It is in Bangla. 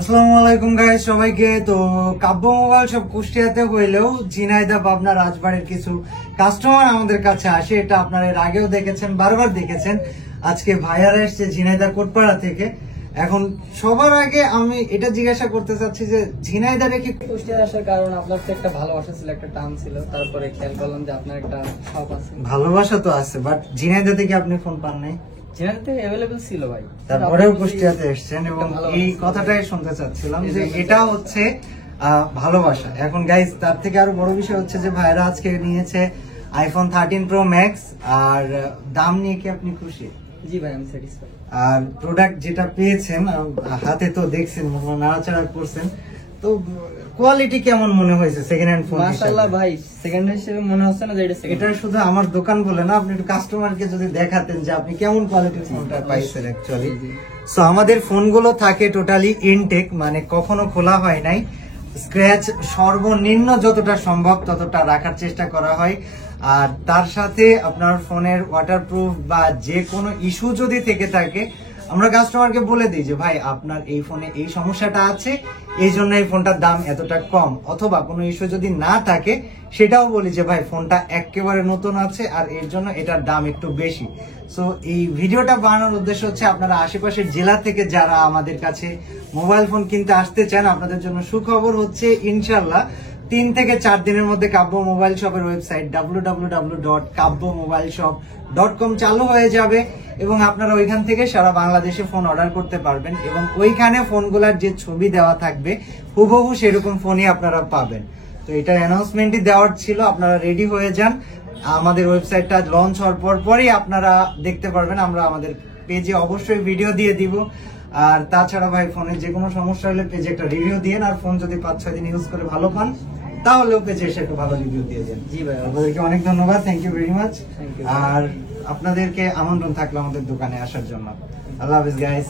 আসসালামু আলাইকুম গাইস সবাইকে। তো কাব্য মোবাইল সব কুষ্টিয়াতে হইলেও ঝিনাইদহ পাবনা রাজবাড়ির কিছু কাস্টমার আমাদের কাছে আসে, এটা আপনারা এর আগেও দেখেছেন, বারবার দেখেছেন। আজকে ভাইয়ারা এসছে ঝিনাইদহ কোটপাড়া থেকে। এখন সবার আগে আমি এটা জিজ্ঞাসা করতে চাচ্ছি যে ঝিনাইদহ রেখে কুষ্টিয়া আসার কারণ আপনার তো একটা ভালোবাসা ছিল, একটা টান ছিল, তারপরে খেয়াল করলাম যে আপনার একটা শখ আছে। ভালোবাসা তো আছে, বাট ঝিনাইদহ থেকে আপনি ফোন পান নাই, ঝিনাইদহতে অ্যাভেলেবল ছিল ভাই, তারপরেও কুষ্টিয়াতে এসছেন এবং এই কথাটাই শুনতে চাচ্ছিলাম যে এটা হচ্ছে ভালোবাসা। এখন গাইস তার থেকে আরো বড় বিষয় হচ্ছে যে ভাইরা আজকে নিয়েছে আইফোন 13 প্রো ম্যাক্স। আর দাম নিয়ে কি আপনি খুশি? জি ভাই, আমি স্যাটিসফাইড। আর প্রোডাক্ট যেটা পেয়েছেন হাতে তো দেখছেন, নাড়াচাড়া করছেন, তো কোয়ালিটি কেমন মনে হয়েছে সেকেন্ড হ্যান্ড ফোন? মাশাআল্লাহ ভাই, সেকেন্ড হ্যান্ড হিসেবে মনে হচ্ছে না যে এটা সেকেন্ড। এটা শুধু আমার দোকান বলে না, আপনি একটু কাস্টমারকে যদি দেখাতেন যে আপনি কেমন কোয়ালিটির ফোনটা পাইছেন অ্যাকচুয়ালি। সো আমাদের ফোনগুলো থাকে টোটালি ইনটেক, মানে কখনো খোলা হয় নাই। স্ক্র্যাচ সর্বনিম্ন যতটা সম্ভব ততটা রাখার চেষ্টা করা হয়। আর তার সাথে আপনার ফোনের ওয়াটারপ্রুফ বা যে কোনো ইস্যু যদি থেকে থাকে আমরা কাস্টমারকে বলে দিই যে ভাই আপনার এই ফোনে এই সমস্যাটা আছে, এই জন্য এই ফোনটার দাম এতটা কম। অথবা কোনো ইস্যু যদি না থাকে সেটাও বলি যে ভাই ফোনটা একেবারে নতুন আছে আর এর জন্য এটার দাম একটু বেশি। সো এই ভিডিওটা বানানোর উদ্দেশ্য হচ্ছে আপনারা আশেপাশের জেলা থেকে যারা আমাদের কাছে মোবাইল ফোন কিনতে আসতে চান, আপনাদের জন্য সুখবর হচ্ছে ইনশাল্লাহ 3 থেকে 4 দিনের মধ্যে কাব্য মোবাইল শপের ওয়েবসাইট www.kabbomobileshop.com চালু হয়ে যাবে এবং আপনারা ওইখান থেকে সারা বাংলাদেশে ফোন অর্ডার করতে পারবেন এবং ওইখানে ফোনগুলোর যে ছবি দেওয়া থাকবে হুবহু সেরকম ফোনই আপনারা পাবেন। তো এটা অ্যানাউন্সমেন্টই দেওয়ার ছিল, আপনারা রেডি হয়ে যান। আমাদের ওয়েবসাইটটা লঞ্চ হওয়ার পরই আপনারা দেখতে পারবেন, আমরা আমাদের পেজে অবশ্যই ভিডিও দিয়ে দিব। আর তাছাড়া ভাই ফোনের যে কোনো সমস্যা হলে পেজে একটা রিভিউ দিন, আর ফোন যদি 5-6 দিন ইউজ করে ভালো পান তাহলেও পেজে এসে একটু ভালো রিভিউ দিয়ে দেন। জি ভাই, আপনাদেরকে অনেক ধন্যবাদ, thank you very much. Thank you. আর আপনাদেরকে আমন্ত্রণ থাকলো আমাদের দোকানে আসার জন্য। আল্লাহ হাফেজ গাইস।